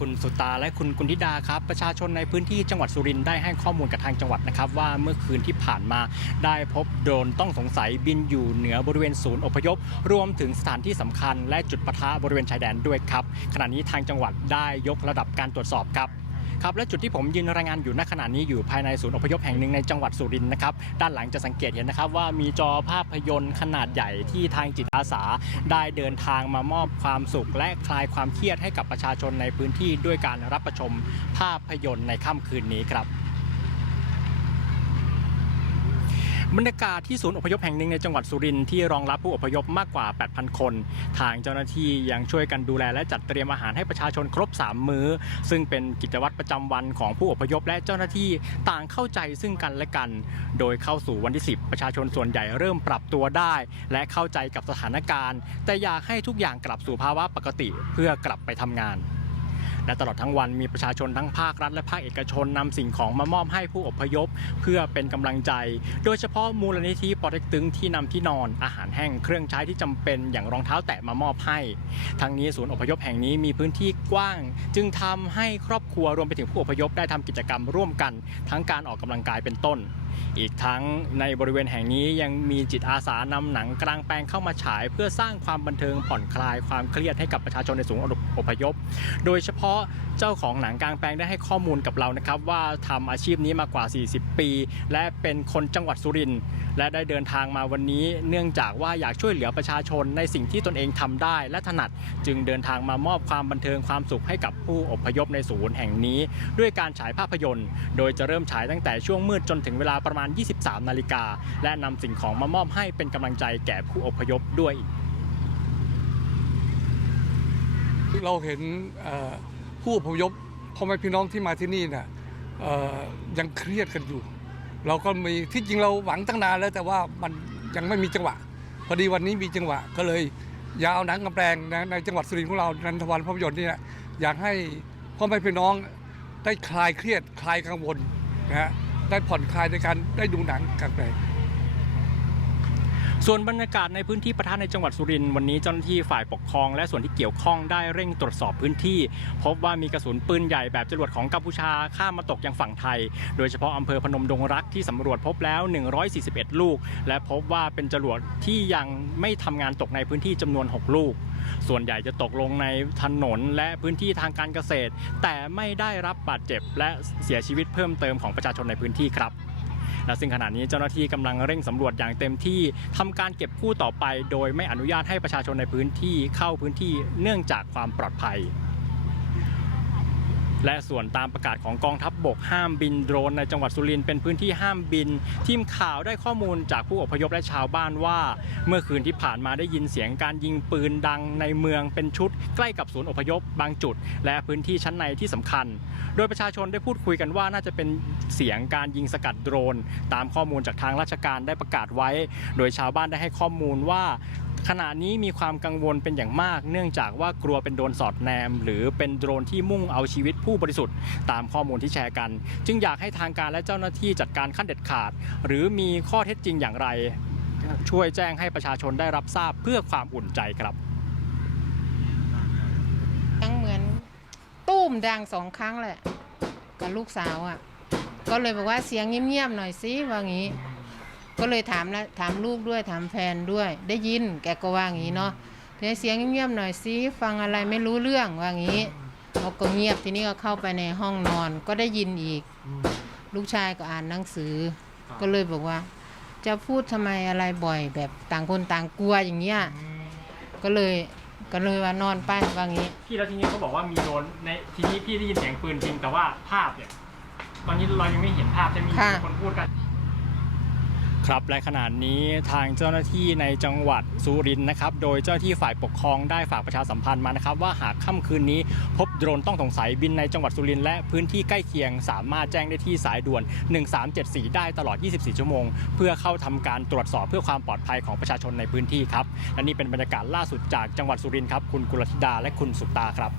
คุณสุตาและคุณกุณธิดาครับ ประชาชนในพื้นที่จังหวัดสุรินทร์ได้ให้ข้อมูลกับทางจังหวัดนะครับ ว่าเมื่อคืนที่ผ่านมาได้พบโดรนต้องสงสัยบินอยู่เหนือบริเวณศูนย์อพยพ รวมถึงสถานที่สำคัญและจุดปะทะบริเวณชายแดนด้วยครับขณะนี้ทางจังหวัดได้ยกระดับการตรวจสอบครับ ครับและจุดที่ผมยืนรายงานอยู่ณขณะนี้อยู่ภายในศูนย์อพยพแห่งหนึ่งในจังหวัดสุรินทร์นะครับด้านหลังจะสังเกตเห็นนะครับว่ามีจอภาพยนตร์ขนาดใหญ่ที่ทางจิตอาสา ได้เดินทางมามอบความสุข และคลายความเครียดให้กับประชาชนในพื้นที่ด้วยการรับประชมภาพยนตร์ในค่ำคืนนี้ครับ บรรยากาศที่ศูนย์อพยพแห่งหนึ่งในจังหวัดสุรินทร์ที่รองรับผู้อพยพมากกว่า 8,000 คน ทางเจ้าหน้าที่ยังช่วยกันดูแลและจัดเตรียมอาหารให้ประชาชนครบ 3 มื้อ ซึ่งเป็นกิจวัตรประจำวันของผู้อพยพและเจ้าหน้าที่ต่างเข้าใจซึ่งกันและกัน โดยเข้าสู่วันที่ 10 ประชาชนส่วนใหญ่เริ่มปรับตัวได้ และเข้าใจกับสถานการณ์ แต่อยากให้ทุกอย่างกลับสู่ภาวะปกติเพื่อกลับไปทำงาน และตลอดทั้งวันมีประชาชนทั้งภาครัฐและภาคเอกชนนำสิ่งของมามอบให้ผู้อพยพ เพื่อเป็นกำลังใจ โดยเฉพาะมูลนิธิปอเต็กตึงที่นำที่นอนอาหารแห้งเครื่องใช้ที่จำเป็นอย่างรองเท้าแตะมามอบให้ ทั้งนี้ศูนย์อพยพแห่งนี้มีพื้นที่กว้าง จึงทำให้ครอบครัวรวมไปถึงผู้อพยพได้ทำกิจกรรมร่วมกัน ทั้งการออกกำลังกายเป็นต้น อีกทั้งในบริเวณแห่งนี้ยังมีจิตอาสานำหนังกลางแปลงเข้ามาฉาย เพื่อสร้างความบันเทิงผ่อนคลายความเครียดให้กับประชาชนในศูนย์อพยพ โดยเฉพาะเจ้าของหนังกลางแปลงได้ให้ข้อมูลกับเรานะครับ ว่าทำอาชีพนี้มากว่า 40 ปี และเป็นคนจังหวัดสุรินทร์และได้เดินทางมาวันนี้ เนื่องจากว่าอยากช่วยเหลือประชาชนในสิ่งที่ตนเองทำได้ และถนัดจึงเดินทางมามอบความบันเทิงความสุขให้กับผู้อพยพในศูนย์แห่งนี้ ด้วยการฉายภาพยนตร์ โดยจะเริ่มฉายตั้งแต่ช่วงมืดจนถึงเวลาประประมาณ 23 นาฬิกา และนำสิ่งของมามอบให้เป็นกำลังใจแก่ผู้อพยพด้วย เราเห็นผู้อพยพพ่อแม่พี่น้องที่มาที่นี่เนี่ยยังเครียดกันอยู่ เราก็มีที่จริงเราหวังตั้งนานแล้วแต่ว่ามันยังไม่มีจังหวะ พอดีวันนี้มีจังหวะก็เลยอยากเอาหนังกำแพงนะในจังหวัดสุรินทร์ของเรานันทวันภาพยนตร์นี่อยากให้พ่อแม่พี่น้องได้คลายเครียดคลายกังวลนะฮะ ได้ผ่อนคลายในการได้ดูหนังกลางแปลง ส่วนบรรยากาศในพื้นที่ประทะในจังหวัดสุรินทร์วันนี้เจ้าหน้าที่ฝ่ายปกครอง และส่วนที่เกี่ยวข้องได้เร่งตรวจสอบพื้นที่ พบว่ามีกระสุนปืนใหญ่แบบจรวดของกัมพูชาข้ามมาตกยังฝั่งไทย โดยเฉพาะอำเภอพนมดงรักที่สำรวจพบแล้ว 141 ลูก และพบว่าเป็นจรวดที่ยังไม่ทำงานตกในพื้นที่จำนวน 6 ลูก ส่วนใหญ่จะตกลงในถนนและพื้นที่ทางการเกษตร แต่ไม่ได้รับบาดเจ็บและเสียชีวิตเพิ่มเติมของประชาชนในพื้นที่ครับ และซึ่งขณะนี้เจ้าหน้าที่กำลังเร่งสำรวจอย่างเต็มที่ทำการเก็บกู้ต่อไป โดยไม่อนุญาตให้ประชาชนในพื้นที่เข้าพื้นที่เนื่องจากความปลอดภัย และส่วนตามประกาศของกองทัพบบกห้ามบินโดรนในจังหวัดสุรินทร์เป็นพื้นที่ห้ามบิน ทีมข่าวได้ข้อมูลจากผู้อพยพและชาวบ้านว่า เมื่อคืนที่ผ่านมาได้ยินเสียงการยิงปืนดังในเมืองเป็นชุด ใกล้กับศูนย์อพยพบางจุด และพื้นที่ชั้นในที่สำคัญ โดยประชาชนได้พูดคุยกันว่าน่าจะเป็นเสียงการยิงสกัดโดรน ตามข้อมูลจากทางราชการได้ประกาศไว้ โดยชาวบ้านได้ให้ข้อมูลว่า ขณะนี้มีความกังวลเป็นอย่างมาก เนื่องจากว่ากลัวเป็นโดรนสอดแนม หรือเป็นโดรนที่มุ่งเอาชีวิตผู้บริสุทธิ์ตามข้อมูลที่แชร์กัน จึงอยากให้ทางการและเจ้าหน้าที่จัดการขั้นเด็ดขาด หรือมีข้อเท็จจริงอย่างไร ช่วยแจ้งให้ประชาชนได้รับทราบเพื่อความอุ่นใจครับครั้งเหมือนตุ้มดังสองครั้งแหละกับลูกสาวอะ ก็เลยบอกว่าเสียงเงียบๆหน่อยสิว่างี้ ก็เลยถามแล้วถามลูกด้วยถามแฟนด้วย ได้ยินแกก็ว่างี้เนาะทีนี้เสียงเงียบๆหน่อยสิฟังอะไรไม่รู้เรื่องว่างี้เขาก็เงียบทีนี้ก็เข้าไปในห้องนอนก็ได้ยินอีก ลูกชายก็อ่านหนังสือ ก็เลยบอกว่า จะพูดทำไมอะไรบ่อย แบบต่างคนต่างกลัวอย่างเงี้ยก็เลยก็เลยว่านอนไปว่างี้ พี่แล้วทีนี้เขาบอกว่ามีโดรนในทีนี้พี่ได้ยินเสียงปืนจริงแต่ว่าภาพเนี่ย ตอนนี้เรายังไม่เห็นภาพจะมีค่ะคนพูดกัน ครับและขณะนี้ทางเจ้าหน้าที่ในจังหวัดสุรินทร์นะครับ โดยเจ้าหน้าที่ฝ่ายปกครองได้ฝากประชาสัมพันธ์มานะครับ ว่าหากค่ำคืนนี้พบโดรนต้องสงสัยบินในจังหวัดสุรินทร์และพื้นที่ใกล้เคียง สามารถแจ้งได้ที่สายด่วน 1374 ได้ตลอด 24 ชั่วโมง เพื่อเข้าทำการตรวจสอบเพื่อความปลอดภัยของประชาชนในพื้นที่ครับและนี่เป็นบรรยากาศล่าสุดจากจังหวัดสุรินทร์ครับคุณกุลธิดาและคุณสุตาครับ